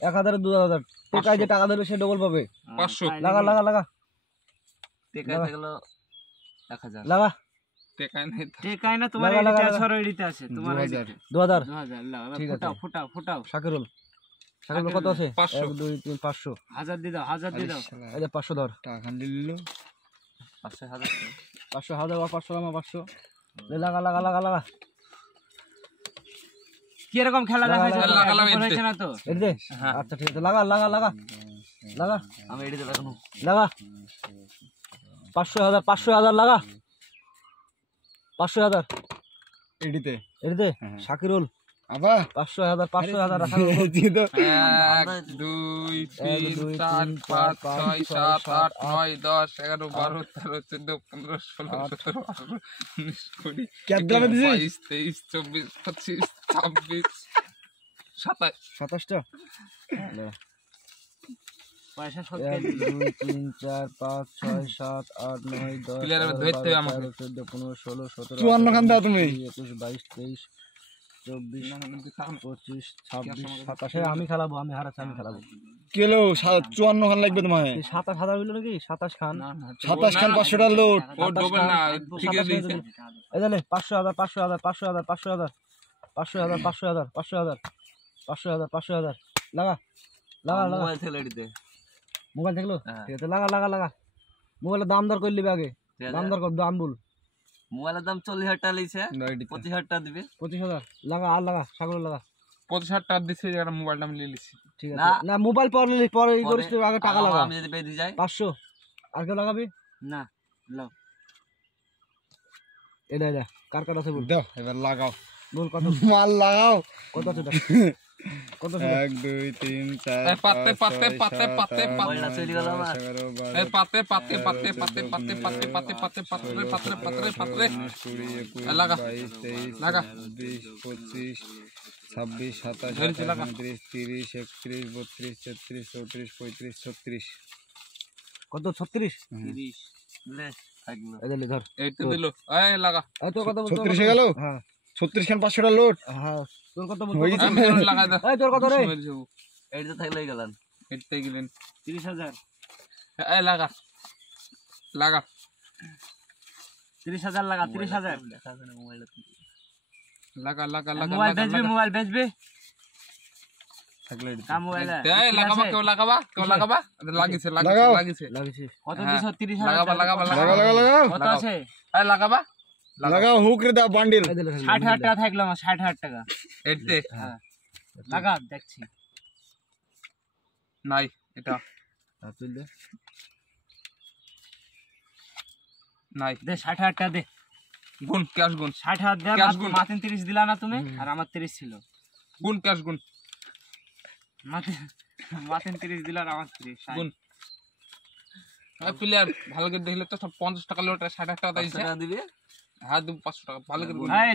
1000 2000 টেকায় যে টাকা দেবে সে ডবল পাবে 500 লাগা লাগা লাগা টেকায় থাকলো 1000 লাগা টেকায় না তোমার এডিতে আছে আর এডিতে আছে তোমার 2000 2000 লাও ঠিক আছে ফুটাও শাকিরুল কত আছে 1 2 3 500 1000 দি দাও 1000 দি দাও এই যে 500 ধর টাকা নিল 500 500 বা 500 আমার 500 লাগা লাগা লাগা লাগা কি রকম খেলা দেখাইছো বলেছ না তো এই দে আচ্ছা ঠিক আছে লাগা লাগা লাগা লাগা আমি এডিতে লাগানো লাগা 500,000 লাগা 500,000 এডিতে শাকিরুল আবার 500,000 রাখা 1 2 1 2 3 4 5 6 7 8 9 10 11 12 13 14 15 16 17 18 19 20 কেদারে দিছি 22 23 24 25 26 27 টা পয়সা 1 2 3 4 5 6 7 8 9 10 প্লেয়ার ধরতে হবে আমাকে 14 15 16 17 54 খান দাও তুমি 21 22 23 24 25 26 27 আমি খেলাবো আমি হারাচ্ছি আমি খেলাবো কিলো 54 খান লাগবে তোমায় 27000 হইলো নাকি 27 খান 27 খান 500 টাকা লোড ও ডবল না ঠিক আছে এই জানে 500,000 লাগা লাগা লাগা মোবাইল ছিল এডিতে মোবাইল দেখলো ঠিক আছে লাগা লাগা লাগা মোবাইলের দাম দর করলি আগে দাম দর কর দাম বল মোবাইলের দাম 40000 টাকা লইছে 25000 টাকা দিবে 25000 লাগা আর লাগা সাগর লাগা 25000 টাকা দিছে যারা মোবাইলটা আমি নিয়ে লিছি ঠিক আছে না মোবাইল পরে ই করিস তুই আগে টাকা লাগা আমি যদি পেয়ে দিই যাই 500 আর কে লাগাবি না লাও এটা কার কার আছে বল দাও এবার লাগাও বল কত মাল লাগাও কত আছে কত আছে 1 2 3 4 পাতে পাতে পাতে পাতে মোবাইলটা চলে গেল আমার এই পাতে পাতে পাতে পাতে পাতে পাতে পাতে পাতে পাতে পাতে পাতে পাতে লাগা লাগা 20 25 26 27 29 30 31 32 33 34 35 36 কত 36 30 লে থাকলো এই লে ধর এই তো দিলো এই লাগা এই তো কত 36 হয়ে গেল হ্যাঁ 36 খান 500 টাকা লোড হ্যাঁ তোর কত বল আমি লাগা দাও এই তোর কত রে এডিতে থাকলেই গেলেন এটাই গেলেন 30000 এই লাগা লাগা 30000 লাগা 30000 দেখা যায় না মোবাইলটা লাগা লাগা লাগা মোবাইল বেচবে থাকলে কাম মোবাইল এই লাগাবা কেউ লাগাবা লাগিছে লাগিছে লাগিছে কত দিছো 30000 লাগাবা লাগাবা লাগা কত আছে এই লাগাবা লাগাও হুক রে দাও বান্ডিল 60000 টাকা থাকলো আমার 60000 টাকা এতে হ্যাঁ লাগা দেখছি নাই এটা তুই দে নাই দে 60000 টাকা দে গুণ ক্যাশ গুণ 60000 দে ক্যাশ গুণ। মাত্র 30 দিলা না তুমি আর আমার 30 ছিল গুণ ক্যাশ গুণ মাত্র 30 দিলা আর আমার 30 গুণ প্লেয়ার ভালো করে দেখলে তো সব 50 টাকা লোট 60 টাকা দিছে টাকা দিবে হ্যাঁ 500 টাকা ভালো করে গুণ এই